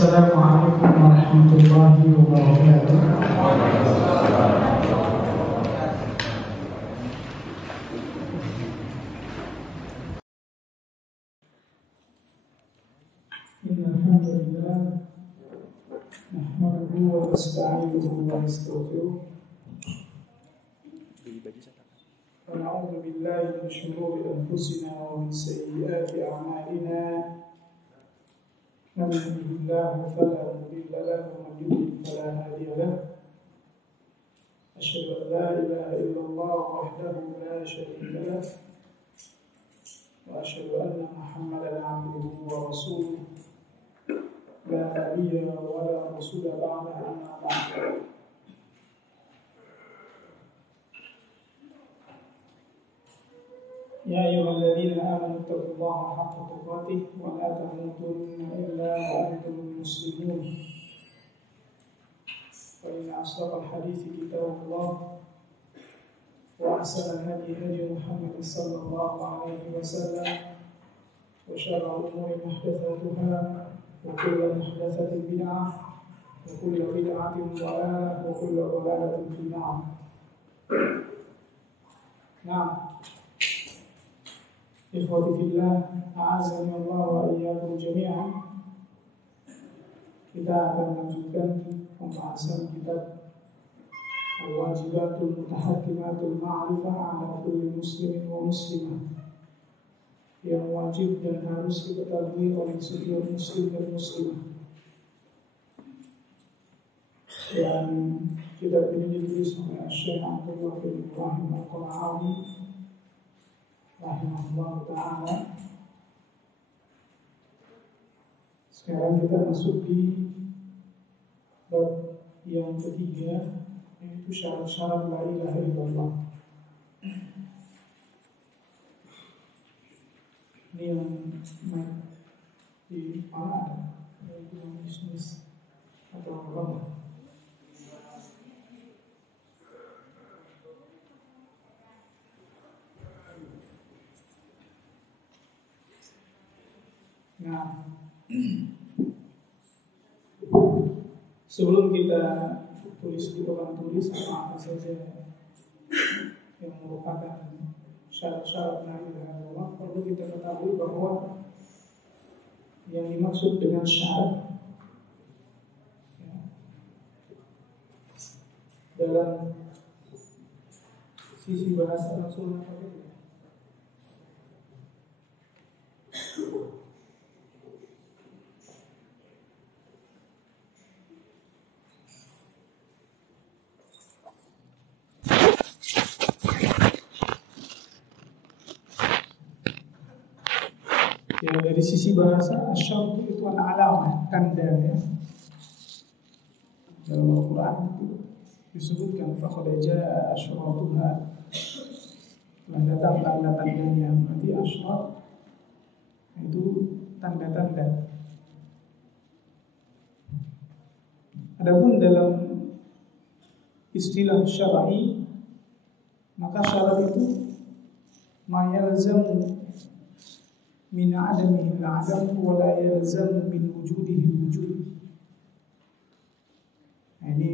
Assalamualaikum warahmatullahi wabarakatuh. Alhamdulillah, nahmaduhu wa nasta'inuhu wa nastaghfiruh. Wa na'udzu billahi min shururi anfusina wa min sayyiati a'malina. Man yahdihillahu fala mudilla lahu wa man yudlil fala hadiya lahu. Asyhadu an la ilaha illallah wahdahu la syarika lahu wa asyhadu anna Muhammadan 'abduhu wa rasuluh. La nabiyya wa la rasula ba'da, amma ba'd. Ya ayyuhalladzina amanu taqullaha haqqa tuqatih wa la tamutunna illa wa antum muslimun. Fa inna asdaqal hadithi kitabullah wa ahsanal hadi hadi Muhammad sallallahu alaihi wasallam wa syarrul umuri muhdatsatuha wa kullu muhdatsatin bid'ah wa kullu bid'atin dhalalah wa kullu dhalalatin fin nar. Nah, ikhwati fillah, a'azani Allah wa iyyakum jami'an. Kita akan lanjutkan pembahasan kitab Al-Wajibatul Mutahakkimatul Ma'rifah 'ala kulli muslimin wa muslimah, yang wajib dan harus diketahui oleh setiap muslim dan muslimah. Dan kitab ini ditulis oleh Syekh Abdullah bin Ibrahim Al-Qur'ani rahimahullah ta'ala. Sekarang kita masuk di bab yang ketiga, yaitu syarat-syarat la ilaha illallah. Ini yang di mana ada, yaitu yang bisnis atau apa? Nah, sebelum kita tulis di papan tulis apa saja yang merupakan syarat-syarat la ilaha illallah, perlu kita ketahui bahwa yang dimaksud dengan syarat dalam sisi bahasa langsung apa itu? Ya, dari sisi bahasa syarat itu alamah, tanda ya. Dalam Al-Quran itu disebutkan faqad jaa asyratuha, telah datang tanda-tandanya. Berarti asyrat itu tanda-tanda. Adapun dalam istilah syar'i, maka syarat itu ma yalzamu min adamihi al-adam wa la yalzamu min wujudihi al-wujud. Ini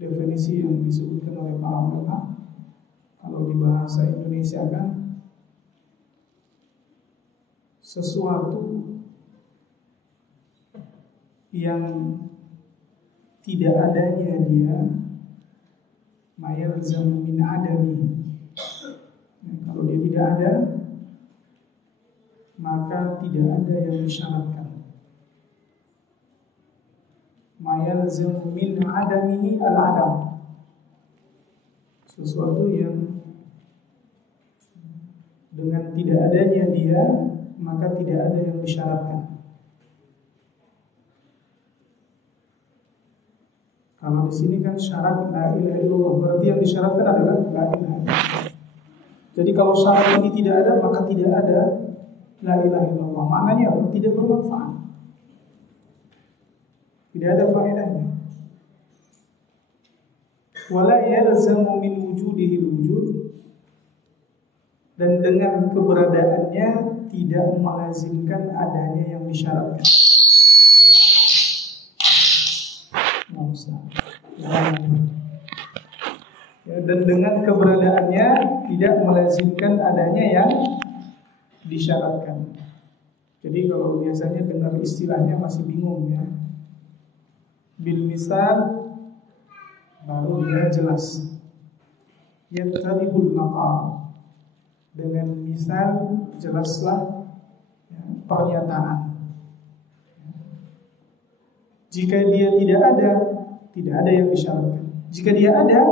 definisi yang disebutkan oleh para ulama. Kalau di bahasa Indonesia kan, sesuatu yang tidak adanya dia ma yalzamu min adamihi. Kalau dia tidak ada, maka tidak ada yang disyaratkan. Ma yalzamu min adamihi al-adam, sesuatu yang dengan tidak adanya dia, maka tidak ada yang disyaratkan. Kalau di sini kan syarat la ilaha illallah, berarti yang disyaratkan adalah la ilaha illallah. Jadi kalau syarat ini tidak ada, maka tidak ada la ilaha illallah. Maknanya apa? Tidak bermanfaat. Tidak ada faedahnya. Wala yalzamu min wujudihi wujud, dan dengan keberadaannya tidak melazimkan adanya yang disyaratkan. Ya, dan dengan keberadaannya tidak melazimkan adanya yang disyaratkan. Jadi kalau biasanya dengar istilahnya masih bingung ya. Bil misal baru dia jelas. Yattabihul maqal. Dengan misal jelaslah ya, pernyataan. Jika dia tidak ada yang disyaratkan. Jika dia ada,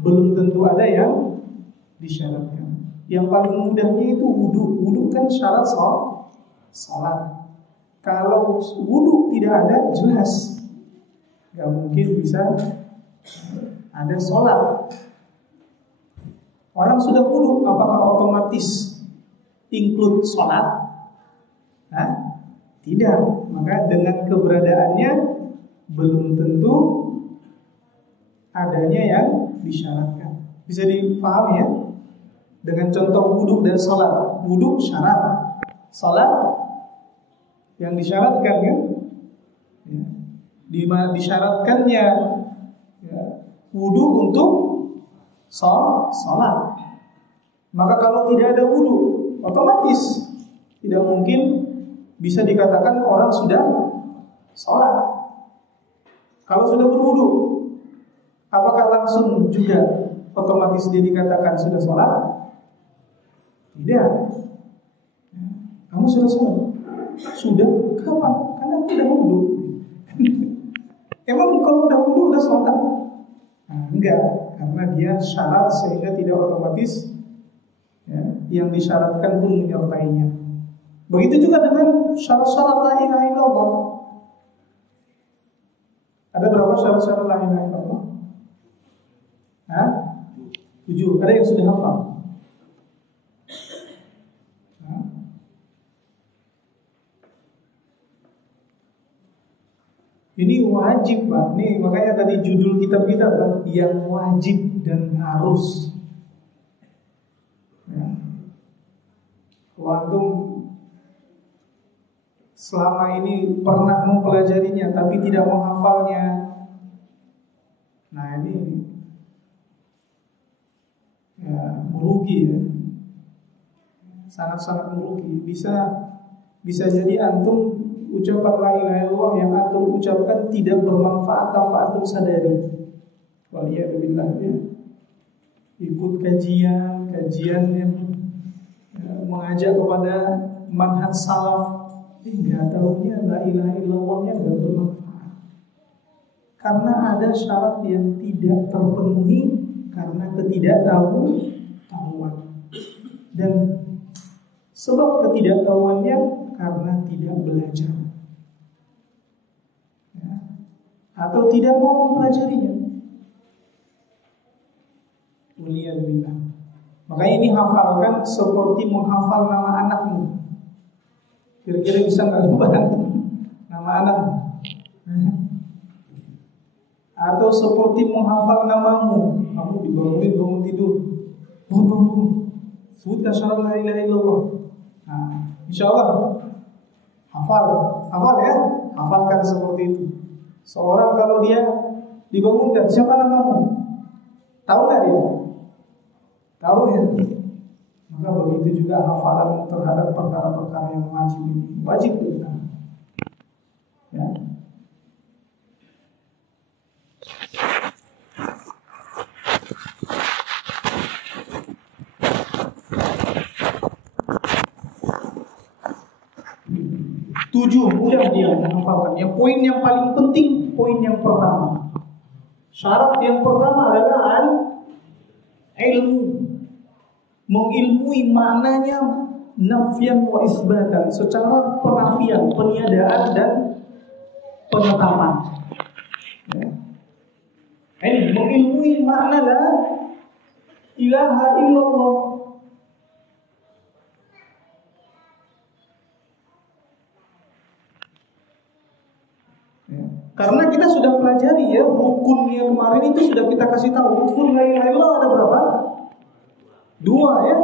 belum tentu ada yang disyaratkan. Yang paling mudahnya itu wudu. Wudu kan syarat salat. Kalau wudu tidak ada, jelas gak mungkin bisa ada salat. Orang sudah wudu, apakah otomatis include salat? Tidak. Maka dengan keberadaannya belum tentu adanya yang disyaratkan. Bisa dipahami ya? Dengan contoh wudu dan salat. Wudu syarat, salat yang disyaratkan kan? Ya. Disyaratkannya ya, wudu untuk salat. Maka kalau tidak ada wudu, otomatis tidak mungkin bisa dikatakan orang sudah salat. Kalau sudah berwudu, apakah langsung juga otomatis dia dikatakan sudah salat? Tidak. Kamu sudah salat? Sudah? Kapan? Karena aku udah wudu. Emang kalau udah wudu udah salat? Enggak, karena dia syarat sehingga tidak otomatis ya, yang disyaratkan pun menyertainya. Begitu juga dengan syarat-syarat la ilaha illallah. Ada berapa syarat-syarat la ilaha illallah? 7. Ada yang sudah hafal? Ini wajib Pak. Nih makanya tadi judul kitab kita Pak, yang wajib dan harus. Ya. Waktu selama ini pernah mempelajarinya tapi tidak menghafalnya, nah ini ya merugi ya, sangat-sangat merugi. Bisa jadi antum ucapan la ilaha illallah yang antum ucapkan tidak bermanfaat tanpa antum sadari. Waliyadzubillah ya. Ikut kajian yang ya, mengajak kepada manhaj salaf, nggak tahunya la ilaha illallahnya nggak bermanfaat. Karena ada syarat yang tidak terpenuhi karena ketidaktahuan. Dan sebab ketidaktahuannya karena tidak belajar ya, atau tidak mau mempelajarinya. Waliyadzubillah. Makanya ini hafalkan seperti menghafal nama anakmu. Kira-kira bisa nggak lupa nama anak? Atau seperti menghafal namamu. Kamu bangun tidur, bangun, sebutkan syarat la ilaha illallah. Nah, insya Allah hafal ya, hafalkan seperti itu. Seorang kalau dia dibangunkan, siapa namamu? Tahu nggak dia? Tahu ya. Maka begitu juga hafalan terhadap perkara-perkara yang wajib ini. Wajib kita. Ya. Tujuh, mudah dia menghafalkan. Yang poin yang paling penting, poin yang pertama. Syarat yang pertama adalah ilmu. Mengilmui maknanya nafyan wa isbatan, secara penafian, peniadaan dan penetapan. Ya. Ini mengilmui makna la ilaha illallah. Ya. Karena kita sudah pelajari ya, rukunnya kemarin itu sudah kita kasih tahu. Rukun la ilaha illallah ada berapa? 2 ya,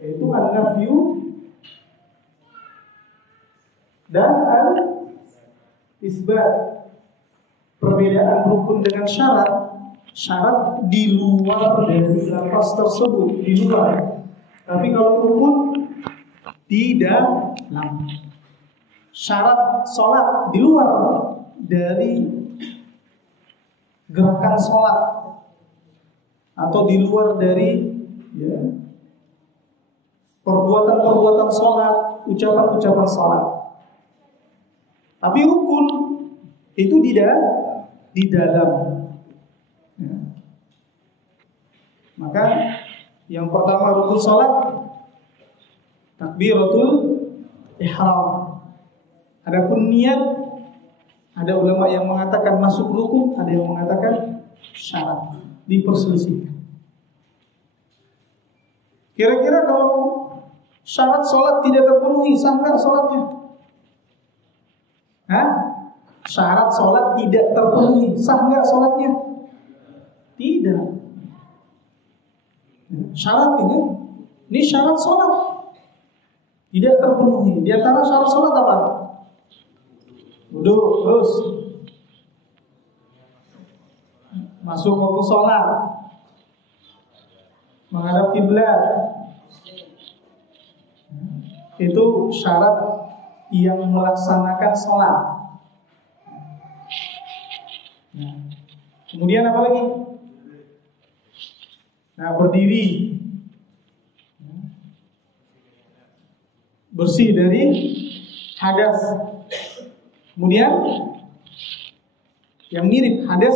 yaitu an-nafyu dan al-isbat. perbedaan rukun dengan syarat, syarat di luar dari lafaz tersebut, di luar. Tapi kalau rukun di dalam. Syarat sholat di luar dari gerakan sholat atau di luar dari perbuatan-perbuatan sholat, ucapan-ucapan sholat. Tapi rukun itu di dalam. Ya. Maka yang pertama rukun sholat takbiratul ihram. Adapun niat, ada ulama yang mengatakan masuk rukun, ada yang mengatakan syarat, diperselisihkan. Kira-kira kalau syarat sholat tidak terpenuhi, sah nggak sholatnya? Syarat sholat tidak terpenuhi, sah nggak sholatnya? Tidak. Syarat ini syarat sholat tidak terpenuhi. Di antara syarat sholat apa? Wudu, terus masuk waktu sholat, menghadap kiblat, itu syarat yang melaksanakan sholat. Kemudian apa lagi? Berdiri, bersih dari hadas. Kemudian yang mirip hadas,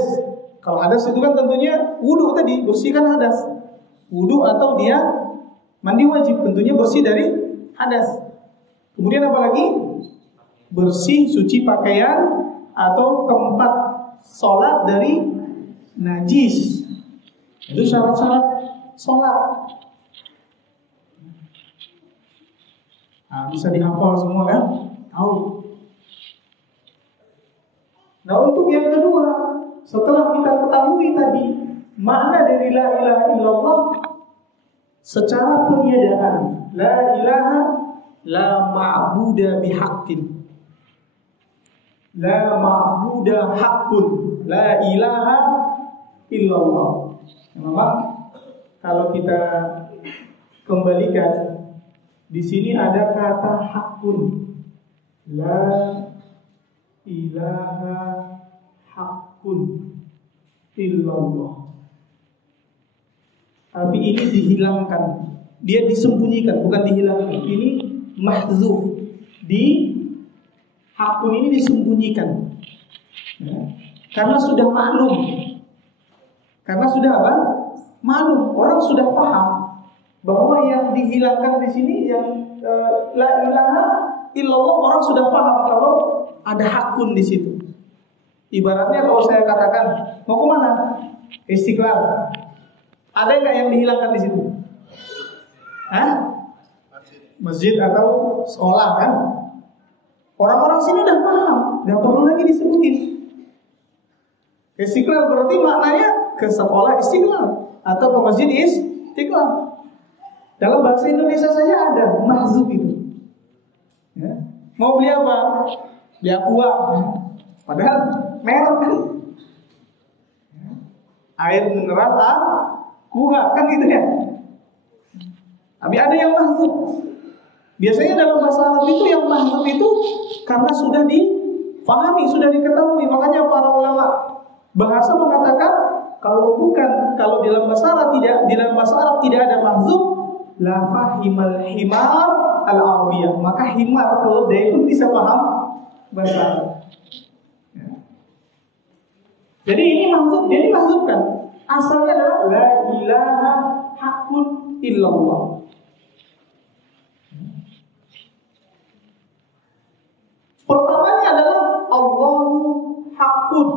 kalau hadas itu kan tentunya wudu tadi, bersihkan hadas. Wudu atau dia mandi wajib, tentunya bersih dari hadas. Kemudian apa lagi? Bersih, suci pakaian atau tempat sholat dari najis. Itu syarat-syarat sholat. Bisa dihafal semua kan? Tahu. Nah, untuk yang kedua, setelah kita ketahui tadi makna dari la ilaha illallah secara peniadaan, la ilaha la ma'buda bihaqqin, la ma'buda haqqun, la ilaha illallah. Memang kalau kita kembalikan di sini ada kata haqqun, la ilaha haqqun illallah. Tapi ini dihilangkan, dia disembunyikan, bukan dihilangkan. Ini mahzuf, di haqqun ini disembunyikan, ya. Karena sudah maklum. Karena sudah apa? Maklum, orang sudah paham bahwa yang dihilangkan di sini yang la ilaha illallah, orang sudah paham kalau ada hakun di situ. Ibaratnya kalau saya katakan mau ke mana? Istiqlal. Ada nggak yang dihilangkan di situ? Masjid atau sekolah kan? Orang-orang sini udah paham, nggak perlu lagi disebutin. Istiqlal berarti maknanya ke sekolah Istiqlal atau ke masjid Istiqlal. Dalam bahasa Indonesia saja ada mahzub itu. Ya. Mau beli apa? Beli aqua. Padahal merek kan. Ya. Air mineral aqua kan gitu ya. Tapi ada yang mahzub. Biasanya dalam bahasa Arab itu yang mahzub itu karena sudah difahami, sudah diketahui. Makanya para ulama bahasa mengatakan kalau dalam bahasa Arab tidak ada mahzub, la fahimal himar al-arabiyah, maka himar keledai pun bisa paham bahasa Arab. Ya. Jadi ini mahzubkan. Asalnya adalah la ilaha haqqun illallah. Pertamanya adalah Allahu haqqun.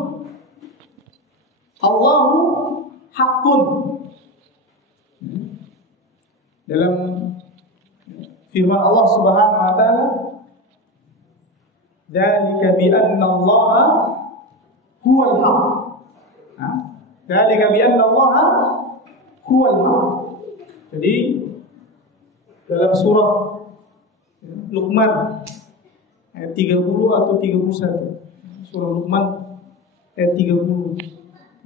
Allahu haqqun. Dalam firman Allah Subhanahu wa taala, "Dzalika bi anna Allaha huwal haqq." Dzalika bi anna Allaha huwal haqq. Jadi dalam surah Luqman ayat 30 atau 31. Surah Luqman ayat 30.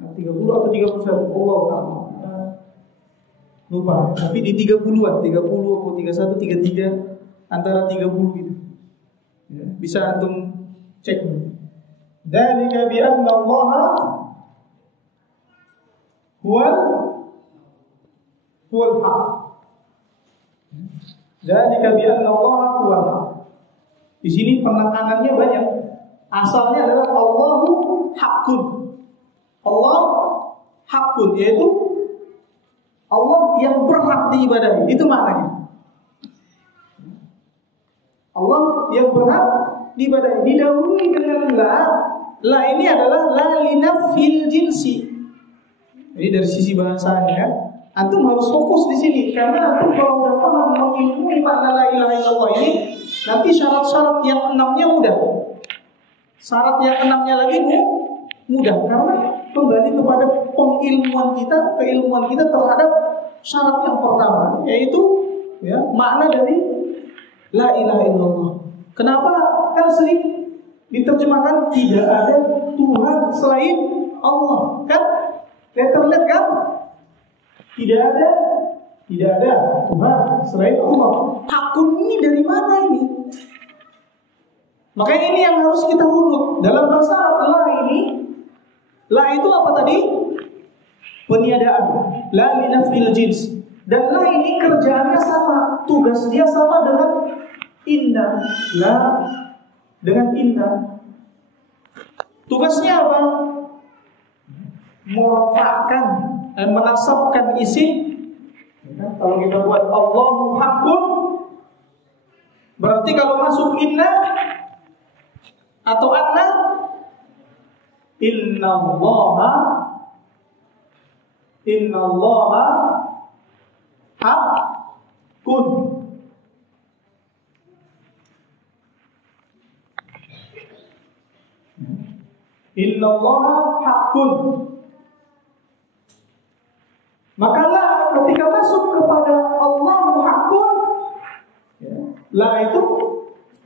30 atau 31 Allah Ta'ala lupa, tapi di 30-an 30 atau 31, 33 antara 30 gitu ya, bisa antum cek. Dzalika bi anna Allah huwal haq. Dzalika bi anna Allah huwal haq. Di sini penekanannya banyak. Asalnya adalah Allahu haqqun. Allah hakun, yaitu Allah yang berhak diibadahi. Itu maknanya. Allah yang berhak diibadahi. Didahului dengan la ini adalah la linafil jinsi. Jadi dari sisi bahasanya, antum harus fokus di sini karena antum kalau udah paham mengilmui makna la ilaha illallah ini, nanti syarat-syarat yang 6-nya mudah. Syarat yang 6-nya lagi mudah karena kembali kepada keilmuan kita terhadap syarat yang pertama, yaitu ya, makna dari la ilaha illallah. Kenapa kan sering diterjemahkan tidak ada Tuhan selain Allah, kan? Letterlet kan? Tidak ada Tuhan selain Allah. Hakun ini dari mana ini? Makanya ini yang harus kita runut dalam bahasa Arab. La itu apa tadi? Peniadaan. La linafil jins. Dan la ini kerjaannya sama, tugas dia sama dengan inna. La dengan inna. Tugasnya apa? Merofakkan dan menasabkan isim. Kalau kita buat Allahu haqqun, berarti kalau masuk inna atau anna, Inna Allah haqqun. Inna Allah haqqun. Makalah ketika masuk kepada Allahu haqqun, la itu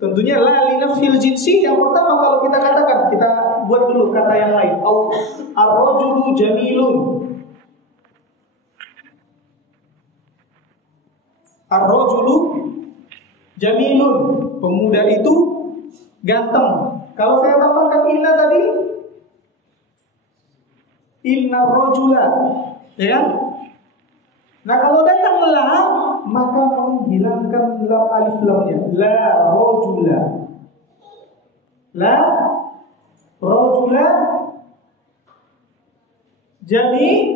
tentunya la linafil jinsi. Yang pertama kalau kita katakan, kita buat dulu kata yang lain. Ar-rajulu jamilun. Ar-rajulu jamilun. Pemuda itu ganteng. Kalau saya tambahkan inna tadi, inna rajula, ya kan? Nah kalau datang la, maka menghilangkan lam alif lamnya. La rajula. La rajula jamilun.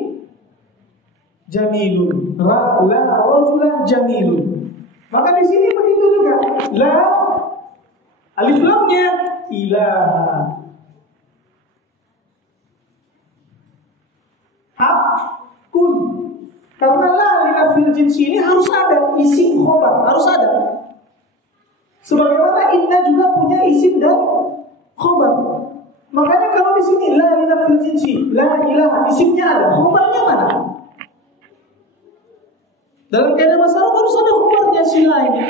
La rajula jamilun. Maka di sini begitu juga. La alif lamnya ilaha. Hakun. Karena la linafil jinsi ini harus ada isim khobar, harus ada. Sebagaimana inna juga punya isim dan khobar. Makanya kalau di sini la linafil jinsi, la ilaha, isimnya ada, khobarnya mana? Dalam kaidah bahasa Arab harus ada khobarnya si la ini.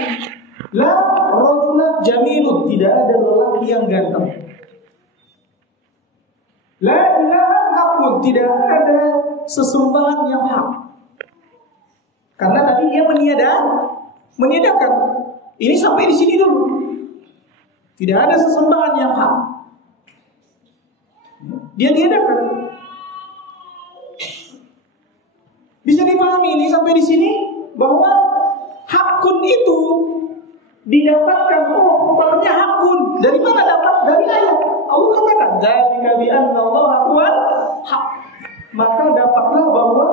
La rajula jamilun, tidak ada lelaki yang ganteng. La ilaha hakun, tidak ada sesembahan yang hak. Karena tadi dia meniadakan. Ini sampai di sini dulu. Tidak ada sesembahan yang hak. Dia tiadakan. Bisa dipahami ini sampai di sini bahwa hakun itu didapatkan. Oh, khabarnya hakun. Dari mana dapat? Dari ayat. Allah katakan, "Dzalika bi anna Allah huwal haq." Maka dapatlah bahwa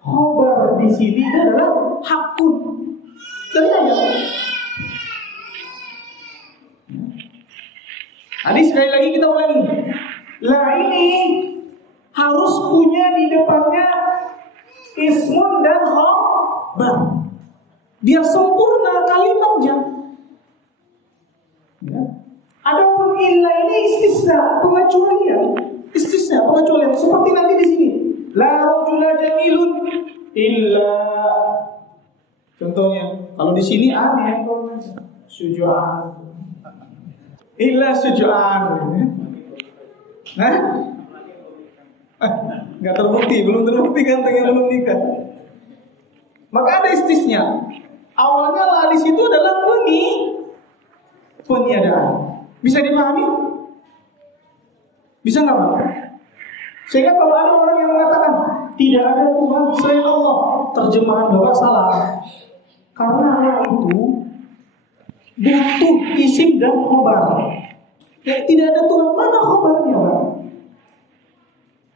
khabar di sini adalah hakun. Dari ayat. Tadi sekali lagi kita ulangi. La ini harus punya di depannya ismun dan khabar. Biar sempurna kalimatnya. Ya. Adapun illa ini istisna, pengecualian. Istisna, pengecualian. Seperti nanti di sini. La rajula jamilun illa. Contohnya, kalau di sini aneh, sujuan. Illa sujuan. Nah, Nggak terbukti, belum terbukti gantengnya belum nikah. Maka ada istisnya. Awalnya ladis itu adalah peniadaan. Bisa dipahami? Bisa nggak Pak? Sehingga kalau ada orang yang mengatakan tidak ada Tuhan selain Allah, terjemahan Bapak salah. Karena Allah itu butuh isim dan khobar. Ya, tidak ada Tuhan, mana khobarnya Pak?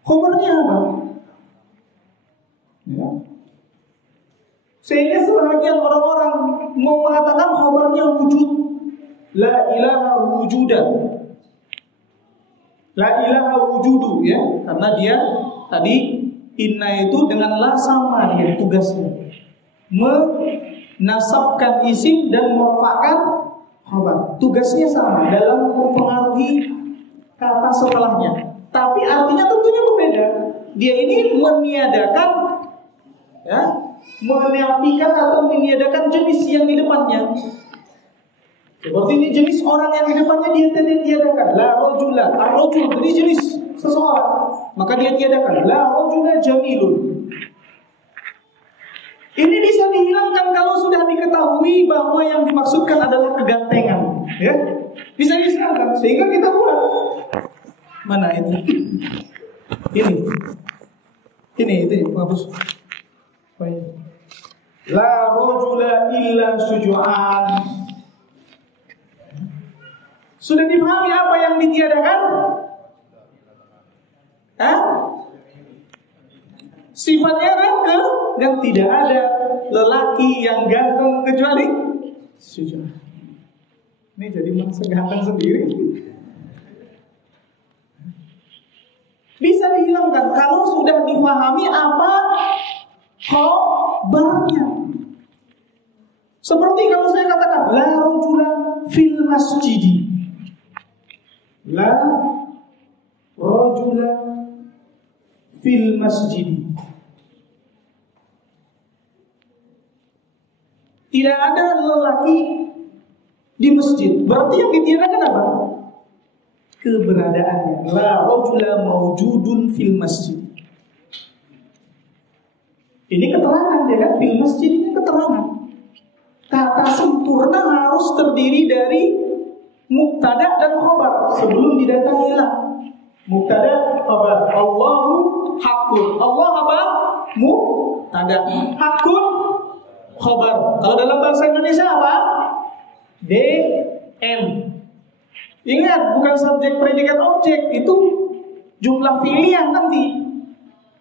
Khobarnya apa? Ya. Sehingga sebagian orang-orang mau mengatakan khobarnya wujud. La ilaha wujudan. La ilaha wujudu, ya. Karena dia tadi inna itu dengan la sama dia tugasnya. Menasabkan isim dan merofakkan khobar. Tugasnya sama dalam mempengaruhi kata setelahnya. Tapi artinya tentunya berbeda. Dia ini meniadakan, ya, menafikan atau meniadakan jenis yang di depannya. Seperti ini jenis orang yang di depannya dia tiadakan. La rajula, ar-rajul, jadi jenis seseorang. Maka dia tiadakan. La rajula jamilun. Ini bisa dihilangkan kalau sudah diketahui bahwa yang dimaksudkan adalah kegantengan, ya. Bisa dihilangkan sehingga kita buat. Mana itu? Ini hapus. Oh, ini. La rajula illa syuja'an. Sudah dipahami apa yang ditiadakan? Sifatnya dan tidak ada lelaki yang ganteng kecuali syuja'an. Ini jadi merasa ganteng sendiri. Bisa dihilangkan kalau sudah difahami apa khobarnya. Seperti kalau saya katakan la rajula fil masjidi. La rajula fil masjidi. Tidak ada lelaki di masjid. Berarti yang ditiadakan apa? Keberadaannya. La rajula mawjudun fil masjid. Ini keterangan dia kan, fil masjid ini keterangan. Kata sempurna harus terdiri dari mubtada dan khabar sebelum didatangi la. Mubtada khabar. Allahu haqqun. Allah apa? Mubtada. Haqqun khabar. Kalau dalam bahasa Indonesia apa? DM. Ingat, bukan subjek predikat objek, itu jumlah fi'liyah nanti.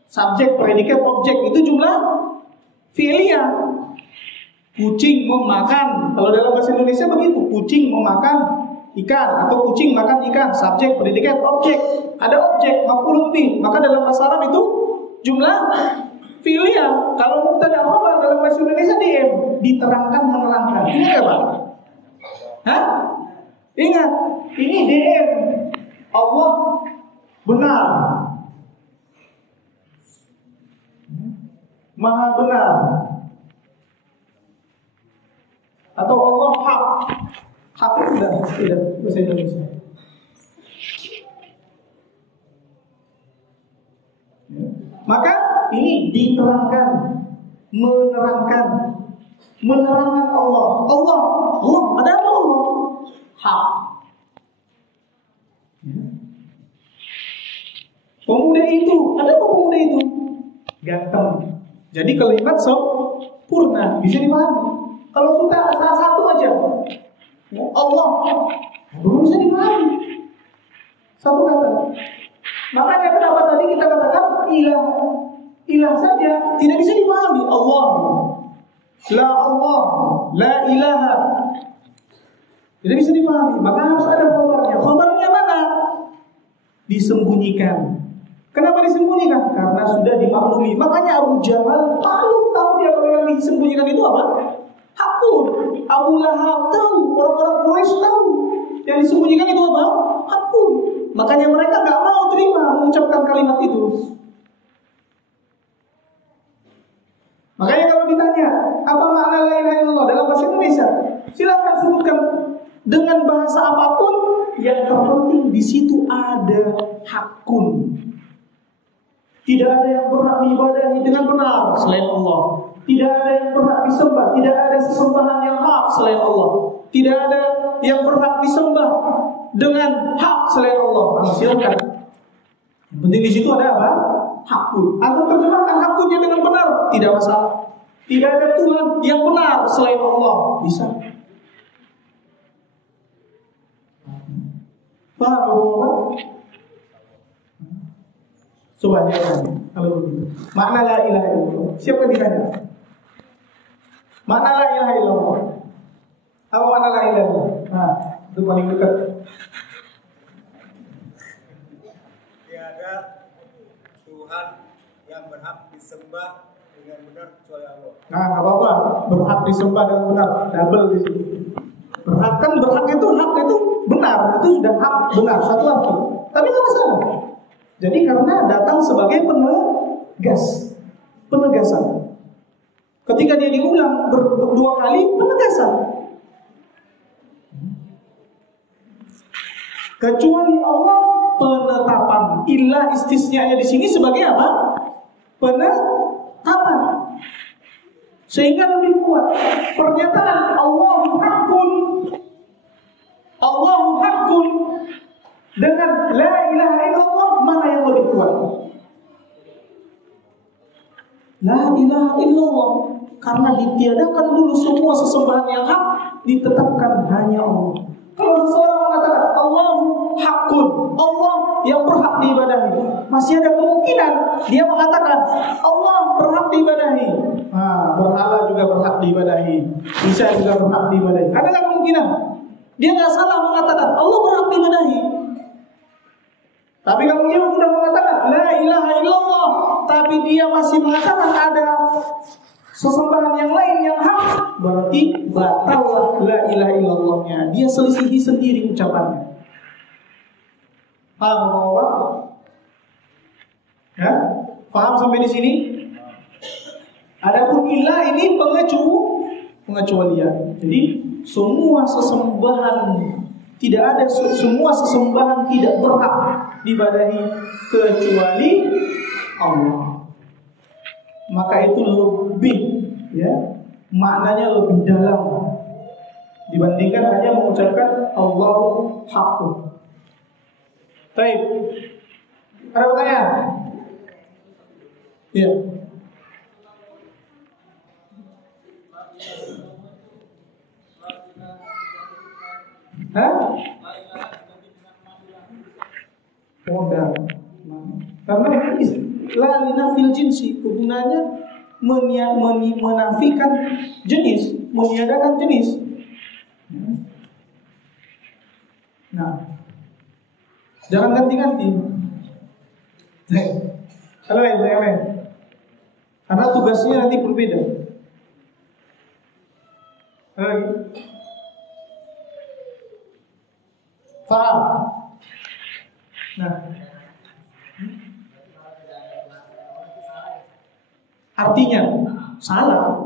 Subjek predikat objek itu jumlah fi'liyah. Kucing memakan. Kalau dalam bahasa Indonesia begitu, kucing memakan ikan atau kucing makan ikan. Subjek predikat objek. Ada objek maf'ulun bih. Maka dalam bahasa Arab itu jumlah fi'liyah. Kalau mubtada khabar dalam bahasa Indonesia DM, diterangkan menerangkan. Ingat Pak? Hah? Ingat, ini DM. Allah benar. Maha benar. Atau Allah hak. Hak tidak bahasa Indonesia. Maka ini diterangkan, menerangkan Allah. Allah ada apa Allah? Hak. Pemuda itu, ada apa pemuda itu? Ganteng. Jadi kalimat sempurna, bisa dipahami. Kalau sudah salah satu aja, Allah belum bisa dipahami. Satu kata. Makanya kenapa tadi kita katakan ilah saja tidak bisa dipahami. Allah, la ilaha. Tidak bisa dipahami. Maka harus ada khabarnya. Khabarnya mana? Disembunyikan. Kenapa disembunyikan? Karena sudah dimaklumi. Makanya Abu Jahal tahu dia kalau yang disembunyikan itu apa? Hakun. Abu Lahab tahu, orang-orang Quraisy tahu. Yang disembunyikan itu apa? Hakun. Makanya mereka nggak mau terima mengucapkan kalimat itu. Makanya kalau ditanya apa makna la ilaha illallah dalam bahasa Indonesia, silakan sebutkan dengan bahasa apapun. Yang terpenting di situ ada hakun. Tidak ada yang berhak diibadahi dengan benar selain Allah. Tidak ada yang berhak disembah. Tidak ada sesembahan yang hak selain Allah. Tidak ada yang berhak disembah dengan hak selain Allah. Silakan. Yang penting di situ ada apa? Hakun. Atau terjemahkan hakunnya dengan benar, tidak masalah. Tidak ada Tuhan yang benar selain Allah. Bisa. Paham Bapak? Coba jawab kalau begitu. Makna la ilaha illallah. Siapa ditanya? Makna la ilaha illallah. Apa makna la ilaha illallah? Nah, itu paling dekat. Tiada Tuhan yang berhak disembah dengan benar kecuali Allah. Nah, nggak apa-apa. Berhak disembah dengan benar. Double di sini. Berhak itu hak itu benar. Itu sudah hak benar satu arti. Tapi nggak masalah. Jadi karena datang sebagai penegasan. Ketika dia diulang dua kali, penegasan. Kecuali Allah, penetapan. Illa istisnanya di sini sebagai apa? Penetapan. Sehingga lebih kuat pernyataan Allahu Haqqun dengan la ilaha illallah, mana yang lebih kuat? La ilaha illallah, karena ditiadakan dulu semua sesembahan yang hak, ditetapkan hanya Allah. Kalau seseorang mengatakan Allahu Haqqun, Allah yang berhak diibadahi, masih ada kemungkinan dia mengatakan Allah berhak diibadahi. Berhala juga berhak diibadahi, Isa juga berhak diibadahi. Ada kemungkinan dia nggak salah mengatakan Allah berhak diibadahi. Tapi kalau dia sudah mengatakan la ilaha illallah, tapi dia masih mengatakan ada sesembahan yang lain yang hak, berarti batallah la ilaha illallahnya. Dia selisihi sendiri ucapannya. Paham Bapak? Ya? Paham sampai di sini? Adapun ilah ini pengecualian. Jadi semua sesembahan tidak ada, semua sesembahan tidak berhak diibadahi kecuali Allah. Maka itu lebih, ya, maknanya lebih dalam dibandingkan hanya mengucapkan Allahu Haqqun. Baik. Ada pertanyaan? Iya. Hah? Oh, enggak. Karena la linafil jinsi, kegunaannya menafikan jenis, meniadakan jenis. Nah, jangan ganti-ganti. Kalau lain. Karena tugasnya nanti berbeda. Lagi. Paham? Nah, artinya salah.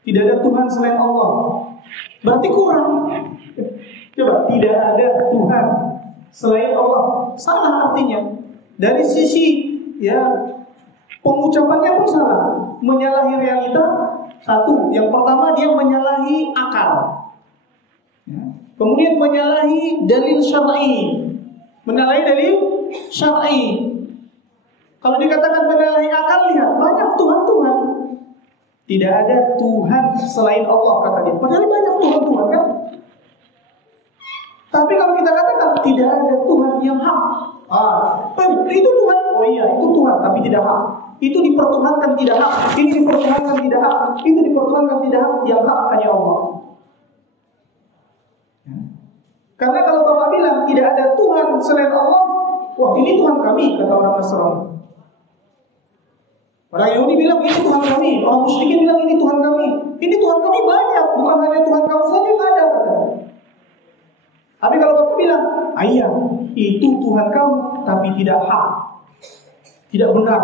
Tidak ada Tuhan selain Allah. Berarti kurang. Coba, tidak ada Tuhan selain Allah. Salah artinya. Dari sisi, ya, pengucapannya pun salah. Menyalahi realita. Satu, yang pertama dia menyalahi akal. Ya. Kemudian menyalahi dalil syar'i. Menyalahi dalil syar'i. Kalau dikatakan menyalahi akal, lihat banyak Tuhan. Tidak ada Tuhan selain Allah, kata dia. Padahal banyak Tuhan kan. Tapi kalau kita katakan tidak ada Tuhan yang hak, itu Tuhan. Oh iya, itu Tuhan, tapi tidak hak. Itu dipertuhankan tidak hak. Ini dipertuhankan tidak hak. Itu dipertuhankan tidak hak. Yang hak hanya Allah. Karena kalau Bapak bilang tidak ada Tuhan selain Allah, wah ini Tuhan kami, kata orang Nasrani. Orang Yahudi bilang ini Tuhan kami, orang musyrikin bilang ini Tuhan kami. Ini Tuhan kami banyak, bukan hanya Tuhan kamu saja yang ada, katanya. Tapi kalau Bapak bilang, ayah, itu Tuhan kamu, tapi tidak hak, tidak benar,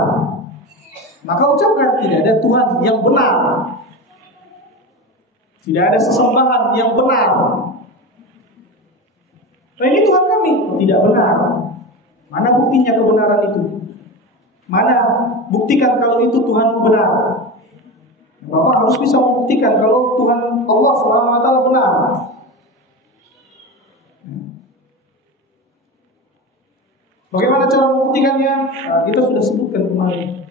maka ucapkan tidak ada Tuhan yang benar, tidak ada sesembahan yang benar. Nah ini Tuhan kami, tidak benar. Mana buktinya kebenaran itu? Mana? Buktikan kalau itu Tuhanmu benar. Bapak harus bisa membuktikan kalau Tuhan Allah Subhanahu wa taala benar. Bagaimana cara membuktikannya? Nah, kita sudah sebutkan kemarin.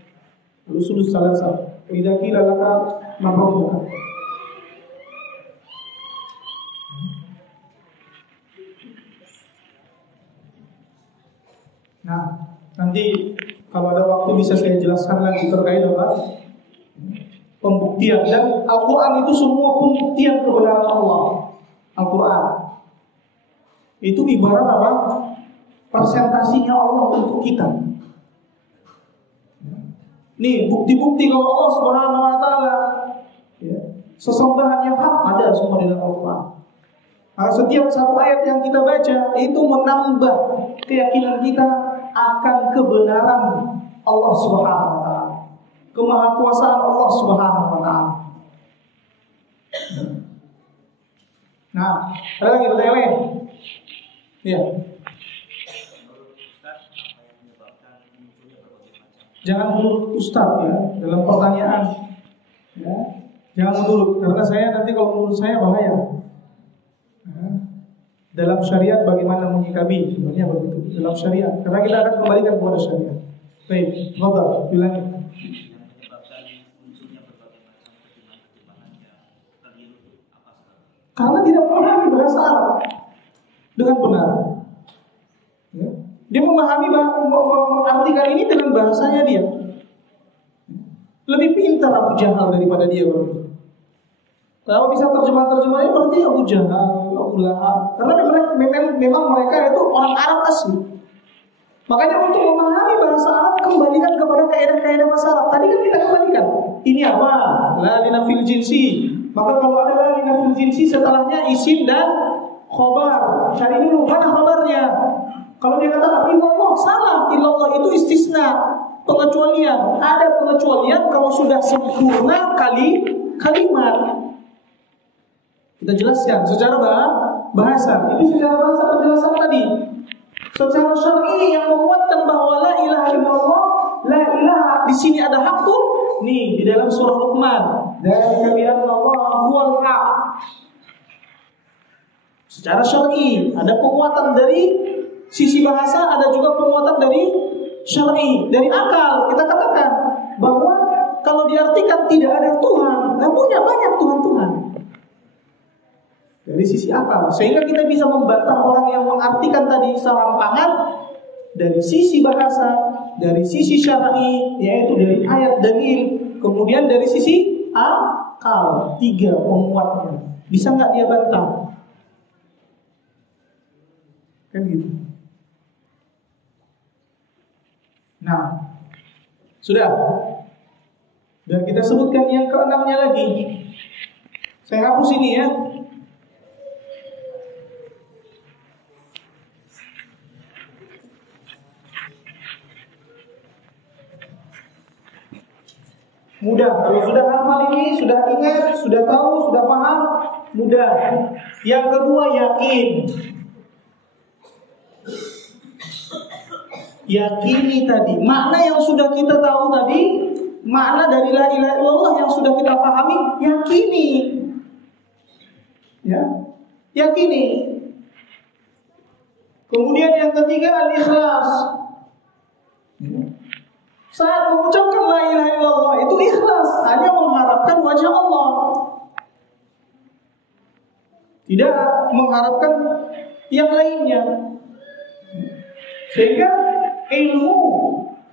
Al-usul salasah. Idza qila laka man rabbuka. Nah, nanti kalau ada waktu bisa saya jelaskan lagi terkait apa? Pembuktian. Dan Al-Quran itu semua pembuktian kebenaran Allah. Al-Quran itu ibarat apa? Presentasinya Allah untuk kita. Nih bukti-bukti kalau Allah Subhanahu wa taala sesembahan yang hak ada semua di dalam Al-Quran. Maka setiap satu ayat yang kita baca itu menambah keyakinan kita akan kebenaran Allah Subhanahu wa taala, kemahakuasaan Allah Subhanahu wa taala. Nah, ada lagi pertanyaan? Ya. Jangan menurut Ustaz ya dalam pertanyaan. Ya. Jangan menurut, karena saya nanti kalau menurut saya bahaya. Ya. Dalam syariat bagaimana menyikapi? Sebenarnya begitu. Dalam syariat, karena kita akan kembalikan kepada syariat. Baik, tafadhal, bilangin. Karena tidak memahami bahasa Arab dengan benar. Ya. Dia memahami mengartikan ini dengan bahasanya dia. Lebih pintar Abu Jahal daripada dia berarti. Kalau bisa terjemahnya berarti Abu Jahal, Abu Lahab. Karena memang mereka itu orang Arab asli. Makanya untuk memahami bahasa Arab kembalikan kepada kaidah-kaidah bahasa Arab. Tadi kan kita kembalikan. Ini apa? La linafil jinsi. Maka kalau ada la linafil jinsi setelahnya isim dan khobar. Cari dulu mana khobarnya. Kalau dia katakan illallah, salah. Illallah itu istisna, pengecualian. Ada pengecualian kalau sudah sempurna kalimat. Kita jelaskan secara bahasa. Ini secara bahasa penjelasan tadi. Secara syar'i yang menguatkan bahwa la ilaha illallah, la ilaha di sini ada hakun. Nih di dalam surah Luqman, dzalika bi anna Allah huwal haq. Secara syar'i ada penguatan dari sisi bahasa, ada juga penguatan dari syar'i, dari akal. Kita katakan bahwa kalau diartikan tidak ada Tuhan, punya banyak Tuhan-Tuhan. Dari sisi akal, sehingga kita bisa membantah orang yang mengartikan tadi serampangan dari sisi bahasa, dari sisi syar'i, yaitu dari ayat dalil, kemudian dari sisi akal. 3 penguatnya. Bisa nggak dia bantah? Kan gitu. Nah, sudah. Dan kita sebutkan yang ke-6-nya lagi. Saya hapus ini ya. Mudah, kalau sudah hafal ini, sudah ingat, sudah tahu, sudah paham, mudah. Yang kedua, yakin. Yakini tadi, makna yang sudah kita tahu tadi, makna dari la ilaha illallah yang sudah kita pahami, yakini. Ya, yakini. Kemudian yang ketiga, al-ikhlas. Saat mengucapkan la ilaha illallah itu ikhlas, hanya mengharapkan wajah Allah. Tidak mengharapkan yang lainnya. Sehingga ilmu,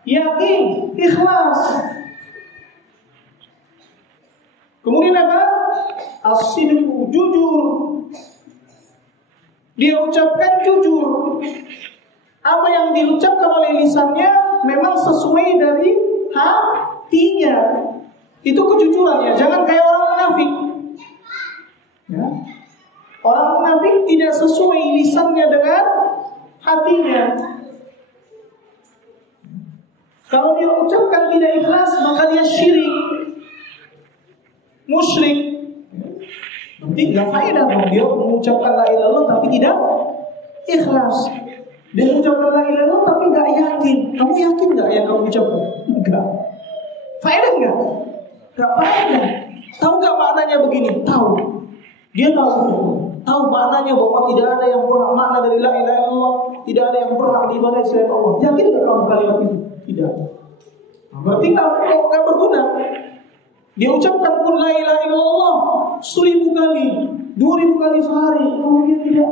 yakin, ikhlas. Kemudian apa? As-sidqu, jujur. Dia ucapkan jujur. Apa yang diucapkan oleh lisannya memang sesuai dari hatinya. Itu kejujurannya. Jangan kayak orang munafik. Ya. Orang munafik tidak sesuai lisannya dengan hatinya. Kalau dia ucapkan tidak ikhlas, maka dia syirik, musyrik. Berarti nggak faedah kalau dia mengucapkan la ilaha illallah tapi tidak ikhlas. Dia mengucapkan la ilaha illallah tapi nggak yakin. Kamu yakin nggak yang kamu ucapkan? Enggak. Faedah nggak? Nggak faedah. Tahu nggak maknanya begini? Tahu. Dia tahu maknanya bahwa tidak ada yang berhak, makna dari la ilaha illallah, tidak ada yang berhak diibadahi selain Allah. Yakin nggak kamu kalimat itu? Tidak. Berarti nggak berguna. Dia ucapkan pun la ilaha illallah 1000 kali, 2000 kali sehari, kemudian tidak,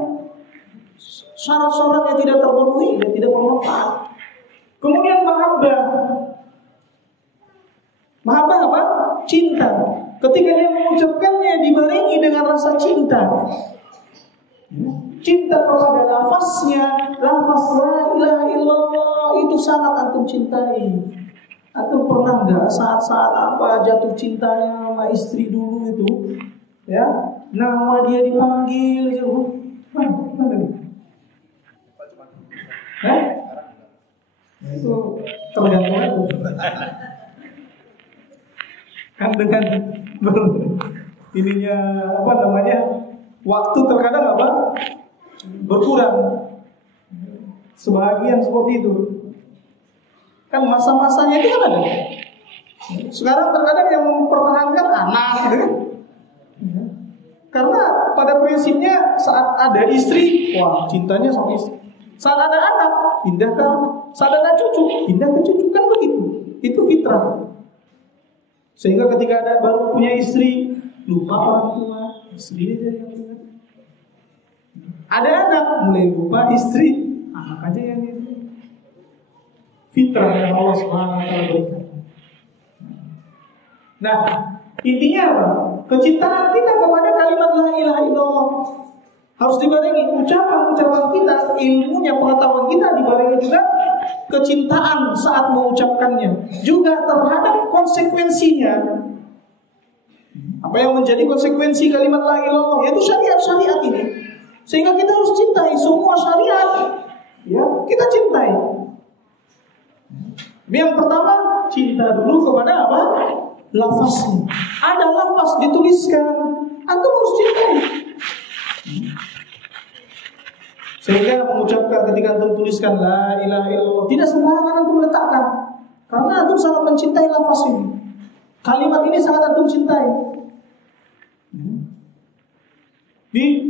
syarat-syaratnya tidak terpenuhi, dia tidak bermanfaat. Kemudian mahabbah. Mahabbah apa? Cinta. Ketika dia mengucapkannya dibarengi dengan rasa cinta. Cinta kepada lafaznya, lafaz la ilaha illallah itu sangat antum cintai. Antum pernah nggak saat-saat apa jatuh cintanya sama istri dulu itu, ya, nama dia dipanggil, mana nih? Itu tergantung aku. Kan dengan ininya apa namanya, waktu terkadang apa berkurang. Sebahagian seperti itu. Kan masa-masanya itu kan ada. Sekarang terkadang yang mempertahankan anak gitu kan. Karena pada prinsipnya saat ada istri, wah cintanya sama istri. Saat ada anak, pindah ke anak. Saat ada cucu, pindah ke cucu. Kan begitu. Itu fitrah. Sehingga ketika ada baru punya istri, lupa orang tua, istri aja yang ingat. Ada anak, mulai lupa istri, anak aja yang ingat. Fitrah yang Allah Subhanahu wa taala berikan. Nah, intinya apa? Kecintaan kita kepada kalimat la ilaha illallah harus dibarengi ucapan-ucapan kita, ilmunya, pengetahuan kita dibarengi juga kecintaan saat mengucapkannya, juga terhadap konsekuensinya. Apa yang menjadi konsekuensi kalimat la ilaha illallah? Yaitu syariat-syariat ini. Sehingga kita harus cintai semua syariat. Ya, kita cintai. Yang pertama, cinta dulu kepada apa? Lafaznya. Ada lafaz dituliskan, antum harus cintai. Sehingga mengucapkan ketika antum tuliskan la ilaha illallah, tidak sembarangan antum letakkan. Karena antum sangat mencintai lafaz ini. Kalimat ini sangat antum cintai.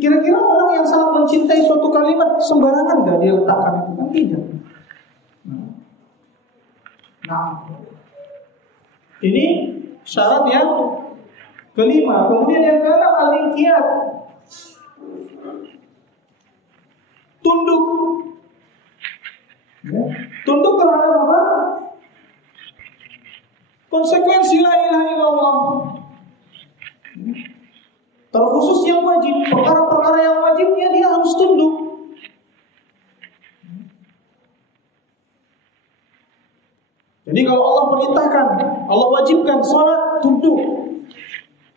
Kira-kira orang yang sangat mencintai suatu kalimat sembarangan gak dia letakkan itu? Kan tidak. Nah, ini syarat yang kelima. Kemudian yang keenam, al-inqiyad, tunduk. Tunduk terhadap apa? Konsekuensi la ilaha illallah. Terkhusus yang wajib, perkara-perkara yang wajibnya dia harus tunduk. Jadi kalau Allah perintahkan, Allah wajibkan salat, tunduk.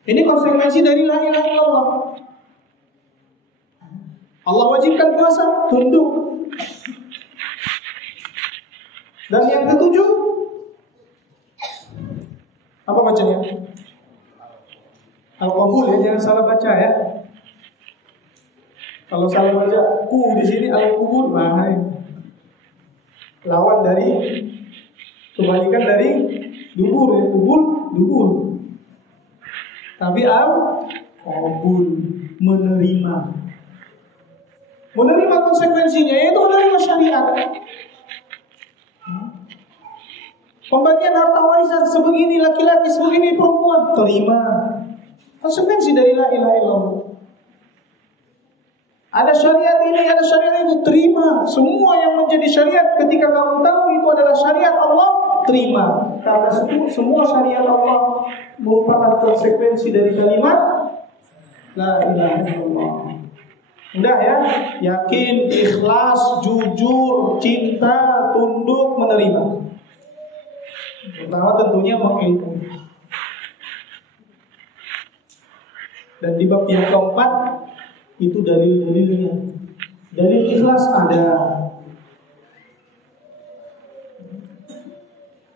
Ini konsekuensi dari la ilaha illallah. Allah wajibkan puasa, tunduk. Dan yang ketujuh, apa bacanya? Al-qabul, ya, jangan salah baca ya. Kalau salah baca di sini al-qabul, bahaya. Lawan dari, kebalikan dari dubur, ya, dubur. Tapi al-qabul, menerima. Menerima konsekuensinya, yaitu menerima syariat. Pembagian harta warisan sebegini laki-laki, sebegini perempuan, terima. Konsekuensi dari la ilaha illallah. Ada syariat ini, ada syariat itu, terima. Semua yang menjadi syariat ketika kamu tahu itu adalah syariat Allah, terima. Karena semua syariat Allah merupakan konsekuensi dari kalimat la ilaha illallah. Udah ya, yakin, ikhlas, jujur, cinta, tunduk, menerima. Pertama tentunya mengilmu. Dan di bab yang keempat itu dalil-dalilnya. Dalil ikhlas ada.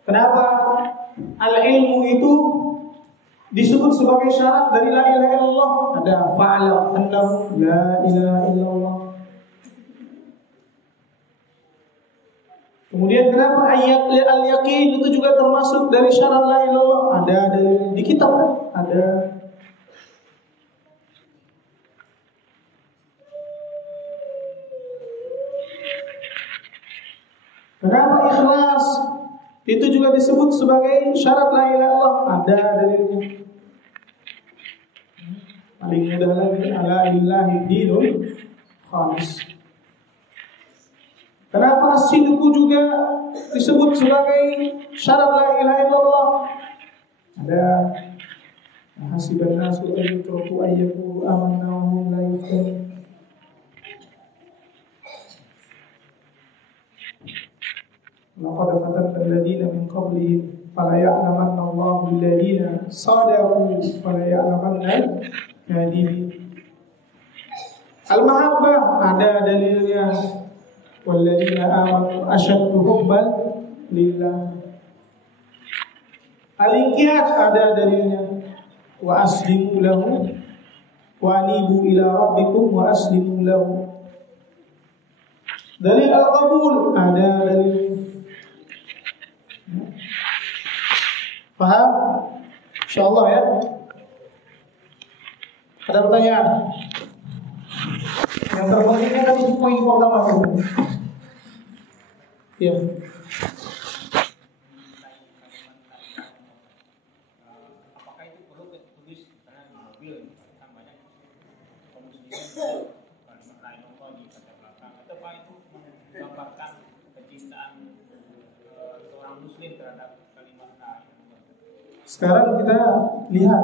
Kenapa al-ilmu itu disebut sebagai syarat dari la ilaha illallah? Ada fa'ala annahu la ilaha illallah. Kemudian kenapa ayat al-yaqin itu juga termasuk dari syarat la ilaha illallah? Ada di kitab kan? Ada. Kenapa ikhlas itu juga disebut sebagai syarat la ilaha illallah? Ada dalilnya. Paling mudah lagi ala lillahi dinul khalis. Kenapa as-sidqu juga disebut sebagai syarat la ilaha illallah? Ada hasiban nasu ayyutraku ayyaqulu amanna wa hum la yuftanun. Laqad fatanna alladziina min qablihim fala ya'lamanna Allahu alladziina sadaqu fala ya'lamanna al-kadhibin. Al-mahabbah ada dalilnya. Walladzina amanu asyaddu hubban lillah. Al-inqiyad ada dalilnya. Wa aslimu lahu wa anibu ila rabbikum wa aslimu lahu. Dalil al-qabul ada dalil. Paham? Insyaallah ya. Ada pertanyaan? Yang terpentingnya tadi poin pertama saja. Ya. Apakah itu perlu ditulis karena di mobil kan banyak kaum muslimin kalimat la ilaha illallah di kaca belakang atau apa itu menggambarkan kecintaan seorang muslim terhadap kalimat la ilaha illallah. Sekarang kita lihat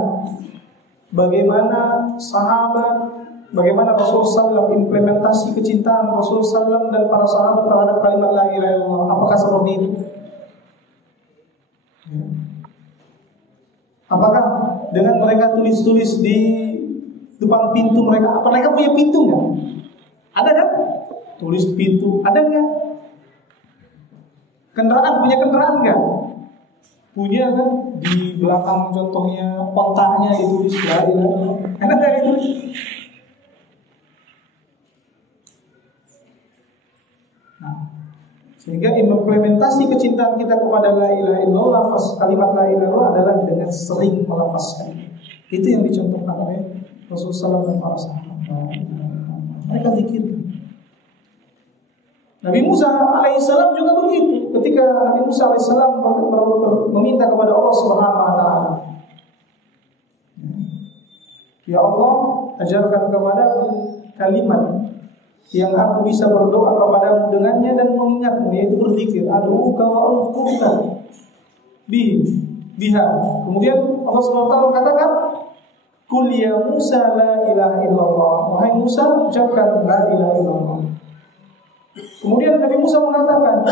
bagaimana sahabat, bagaimana Rasulullah SAW implementasi kecintaan Rasulullah SAW dan para sahabat terhadap kalimat la ilaha illallah. Apakah seperti itu? Apakah dengan mereka tulis-tulis di depan pintu mereka? Apa mereka punya pintu nggak? Ada kan? Tulis pintu, ada nggak? Kendaraan, punya kendaraan nggak? Punya kan? Di belakang contohnya kotaknya ditulis la ilaha illallah. Ada nggak itu? Sehingga implementasi kecintaan kita kepada la ilaha illallah, kalimat la ilaha illallah adalah dengan sering melafazkan. Itu yang dicontohkan oleh Rasulullah SAW dan para sahabat. Mereka zikirkan. Nabi Musa alaihissalam juga begitu. Ketika Nabi Musa alaihissalam meminta kepada Allah Subhanahu wa taala, ya Allah, ajarkan kepadaku kalimat yang aku bisa berdoa kepadamu dengannya dan mengingatmu, yaitu berzikir. Ad'uka wa adhkuruka biha. Kemudian Allah SWT katakan, Qul ya Musa la ilaha illallah. Wahai Musa, ucapkan la ilaha illallah. Kemudian Nabi Musa mengatakan,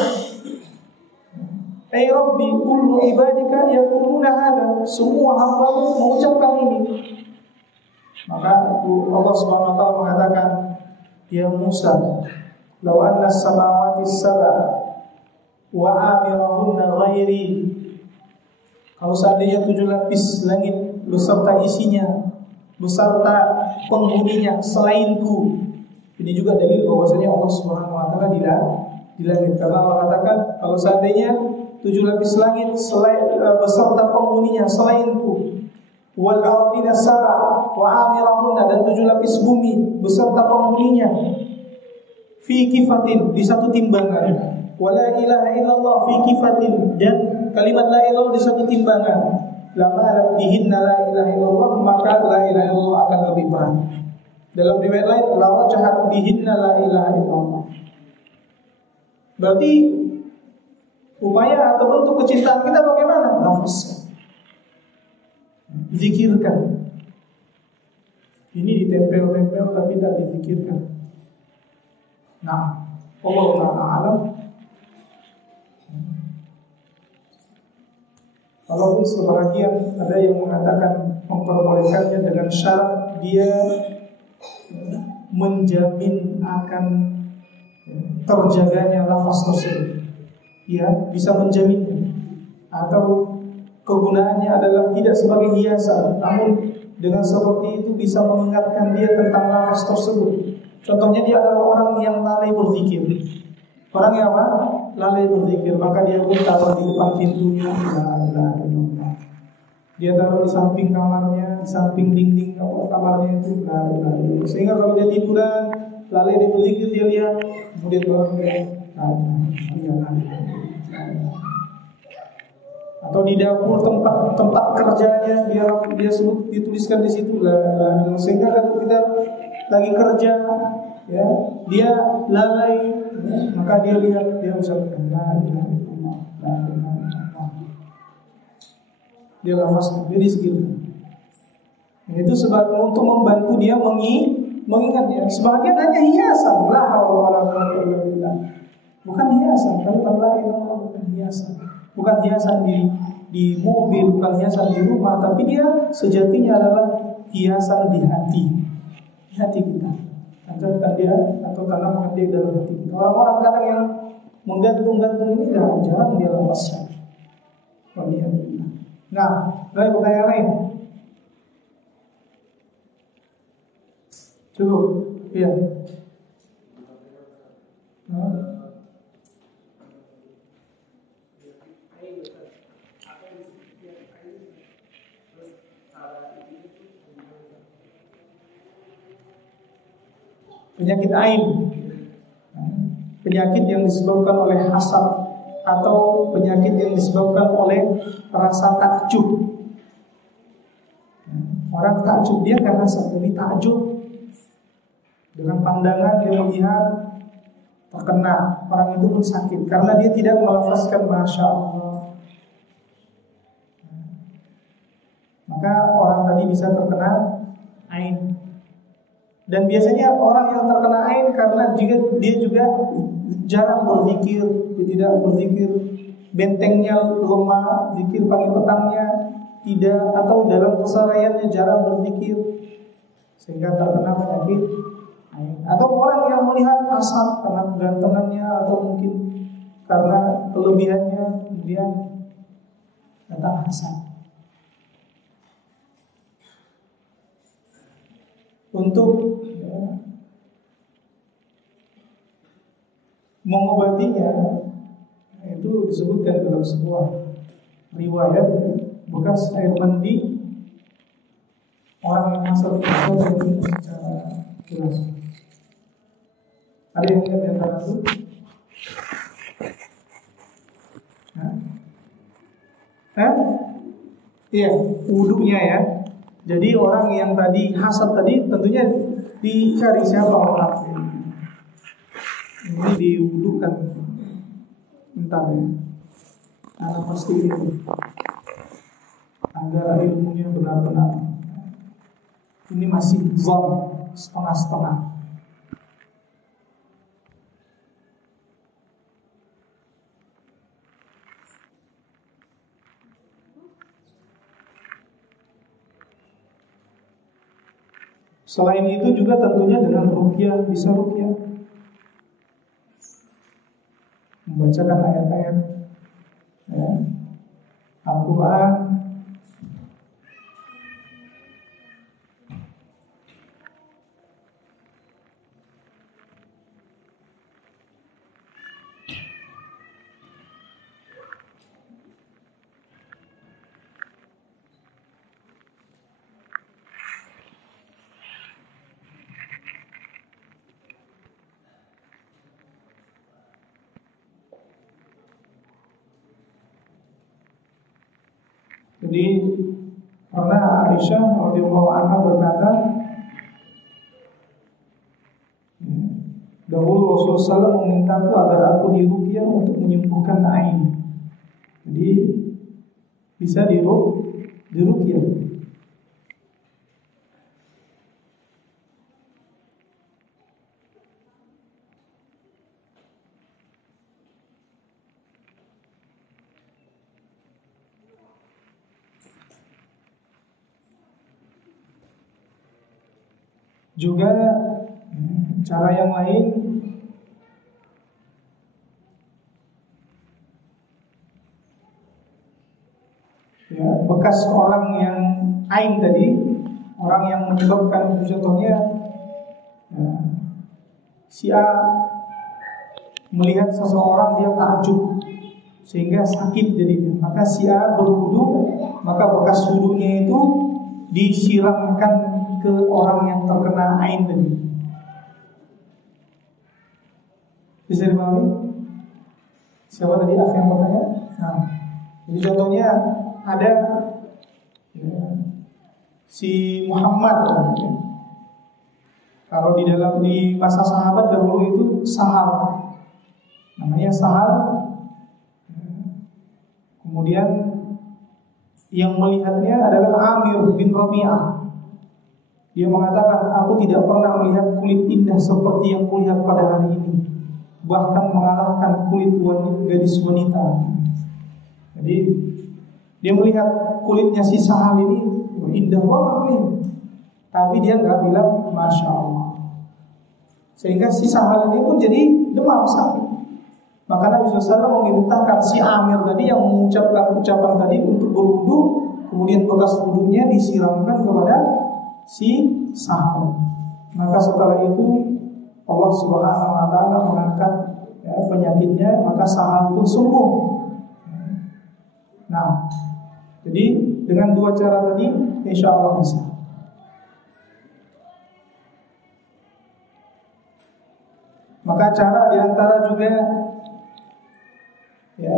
Ay Rabbi, kullu ibadika yaquluna hadha. Semua hamba-Mu mengucapkan ini. Maka Allah SWT mengatakan, Ya Musa, law anna as-samawati as-sab'a wa amirahunna ghairi. Kalau seandainya 7 lapis langit beserta isinya, beserta penghuninya selainku. Ini juga dalil bahwasanya Allah Subhanahu wa taala di langit. Karena Allah katakan kalau seandainya 7 lapis langit beserta penghuninya selainku, wal ardina sab'a wa amirahunna, dan 7 lapis bumi beserta penghuninya, fi kifatin, di satu timbangan, wala ilaha illallah fi kifatin, dan kalimat la ilaha illallah di satu timbangan, lama bihinna la ilaha illallah, maka la ilaha illallah akan lebih berat. Dalam riwayat lain, la wajahat bihinna la ilaha illallah. Berarti upaya atau bentuk kecintaan kita bagaimana? Lafazkan, zikirkan. Ini ditempel-tempel tapi tidak dizikirkan. Nah, Allah Ta'ala alam. Walaupun sebagian ada yang mengatakan memperbolehkannya dengan syarat dia menjamin akan terjaganya lafaz tersebut. Ya, bisa menjaminnya. Atau kegunaannya adalah tidak sebagai hiasan, namun dengan seperti itu bisa mengingatkan dia tentang lafaz tersebut. Contohnya dia adalah orang yang lalai berzikir. Orang yang apa? lalai berzikir, maka dia pun taruh di depan pintunya. La ilaha illallah. Dia taruh di samping kamarnya, di samping dinding kamarnya itu. La ilaha illallah. Sehingga kalau dia tiduran, lalai dia berzikir, dia lihat, kemudian atau di dapur tempat kerjanya dia sebut dituliskan di situ sehingga kalau kita lagi kerja ya dia lalai ya, maka dia lihat dia ucapkan la ilaha illallah la ilaha illallah dia lafazkan dia disikirkan itu sebab untuk membantu dia mengingatnya sebagian hanya hiasan la haula wala quwwata illa billah bukan hiasan kalimat la ilaha illallah bukan hiasan bukan hiasan di mobil, bukan hiasan di rumah, tapi dia sejatinya adalah hiasan di hati kita. Tanamkan dia atau tanamkan dia dalam hati kita. Orang-orang kadang yang menggantung-gantung ini jarang dia lafazkan. Nah, ada pertanyaan lain? Cukup, iya. Penyakit ain, penyakit yang disebabkan oleh hasad atau penyakit yang disebabkan oleh rasa takjub. Orang takjub dia kan hasad, tapi takjub dengan pandangan dia melihat terkena, orang itu pun sakit karena dia tidak melafazkan masya Allah. Maka orang tadi bisa terkena ain. Dan biasanya orang yang terkena ain karena dia juga jarang berzikir, dia tidak berzikir, bentengnya lemah, zikir pagi petangnya tidak, atau dalam kesehariannya jarang berzikir, sehingga terkena penyakit ain. Atau orang yang melihat asap karena kegantengannya atau mungkin karena kelebihannya, kemudian datang hasad. Untuk mengobatinya itu disebutkan dalam sebuah riwayat bekas air mandi orang yang hasad itu secara jelas. Ada yang ingat antara itu? Iya, wudunya ya. Jadi orang yang tadi hasad tadi tentunya dicari siapa orang ini diwudukan entar ya. Karena pasti itu agar ilmunya benar-benar. Ini masih zon setengah-setengah. Selain itu juga tentunya dengan ruqyah, bisa ruqyah, membacakan ayat-ayat ya, Al-Quran. Jadi karena Aisyah radhiyallahu anha berkata, dahulu Rasulullah SAW memintaku agar aku diruqyah untuk menyembuhkan ain. Jadi bisa diruqyah. Juga cara yang lain ya, bekas orang yang ain tadi, orang yang menyebabkan contohnya ya, si A melihat seseorang dia takjub sehingga sakit jadinya, maka si A berwudu, maka bekas wudunya itu disiramkan ke orang yang terkena ain tadi. Bisa dipahami? Siapa tadi akh yang bertanya? Nah, jadi contohnya ada ya, si Muhammad. Ya. Kalau di masa sahabat dahulu itu Sahal, namanya Sahal. Kemudian yang melihatnya adalah Amir bin Rabi'ah. Dia mengatakan, aku tidak pernah melihat kulit indah seperti yang kulihat pada hari ini, bahkan mengalahkan kulit gadis wanita. Jadi dia melihat kulitnya si Sahal ini indah banget nih, tapi dia nggak bilang Masya Allah. Sehingga si Sahal ini pun jadi demam sakit. Maka Nabi SAW memerintahkan si Amir tadi yang mengucapkan ucapan tadi untuk berwudu, kemudian bekas wudunya disiramkan kepada si Sahal. Maka setelah itu Allah Subhanahu wa taala mengangkat ya, penyakitnya, maka Sahal pun sembuh. Nah, jadi dengan dua cara tadi insya Allah bisa. Maka cara diantara juga ya,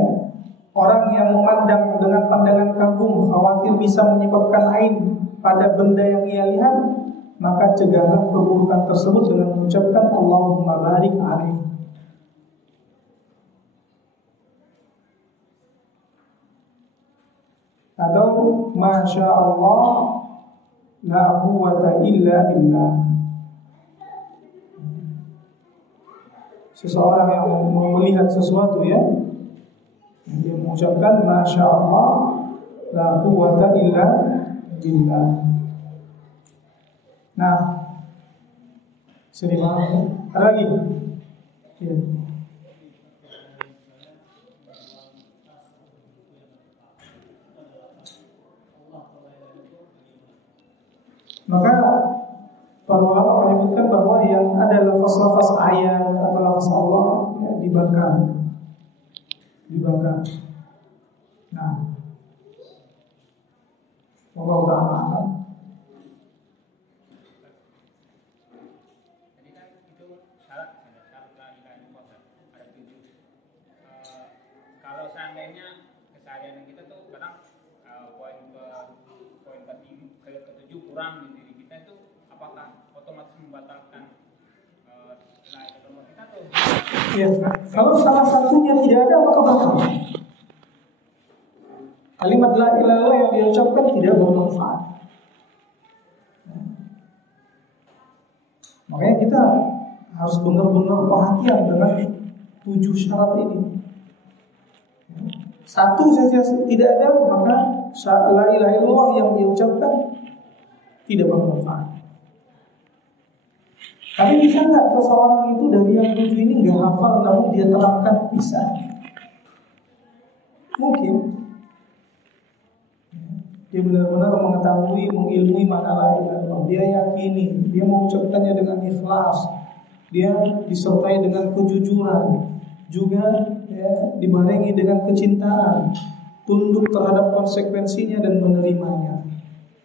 orang yang memandang dengan pandangan kagum, khawatir bisa menyebabkan ain pada benda yang ia lihat, maka cegahlah perburukan tersebut dengan mengucapkan Allahumma barik alaih. Atau Masya Allah la quwwata illa billah. Seseorang yang melihat sesuatu ya, dia mengucapkan Masya Allah la quwwata illa billah. Nah, sering banget. Ada lagi? Ya. Maka para ulama menyebutkan bahwa yang ada lafaz-lafaz ayat atau lafaz Allah ya, dibakar. Nah, Allah Ta'ala alam. Jadi kan itu syarat la ilaha illallah ada 7. Kalau seandainya keseharian kita tuh kadang poin ke-7 kurang di diri kita itu, apakah otomatis membatalkan la ilaha illallah kita tuh? Ya, kalau salah satunya tidak ada maka batal. Kalimat la ilaha illallah yang diucapkan tidak bermanfaat. Makanya kita harus benar-benar perhatian dengan 7 syarat ini. Satu saja tidak ada, maka la ilaha illallah yang diucapkan tidak bermanfaat. Tapi bisa nggak seseorang itu dari yang 7 ini nggak hafal namun dia terapkan? Bisa. Mungkin dia benar-benar mengetahui, mengilmui makna la ilaha illallah. Dia yakini, dia mengucapkannya dengan ikhlas, dia disertai dengan kejujuran, juga ya, dibarengi dengan kecintaan, tunduk terhadap konsekuensinya dan menerimanya.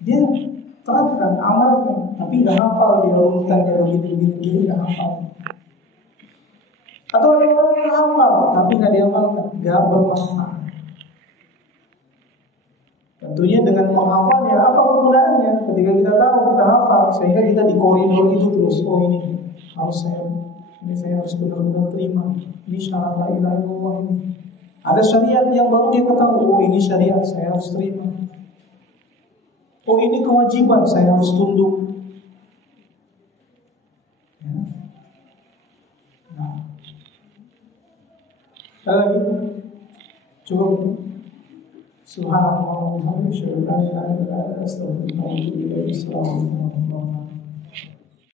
Dia terapkan, amalkan, tapi nggak hafal dia urutannya begini nggak hafal. Atau ada orang yang hafal tapi nggak diamalkan, nggak bermanfaat. Tentunya dengan menghafalnya apa kegunaannya? Ketika kita tahu, kita hafal, sehingga kita di koridor itu terus. Oh ini saya harus benar-benar terima. Ini syarat la ilaha illallah ini. Ada syariat yang baru dia ketahui. Oh ini syariat, saya harus terima. Oh ini kewajiban, saya harus tunduk. Ya. Nah, ada lagi? Cukup. Subhanallah wa bihamdihi, asyhadu an la ilaha illa anta, astaghfiruka wa atubu ilaik. Assalamualaikum warahmatullahi wabarakatuh.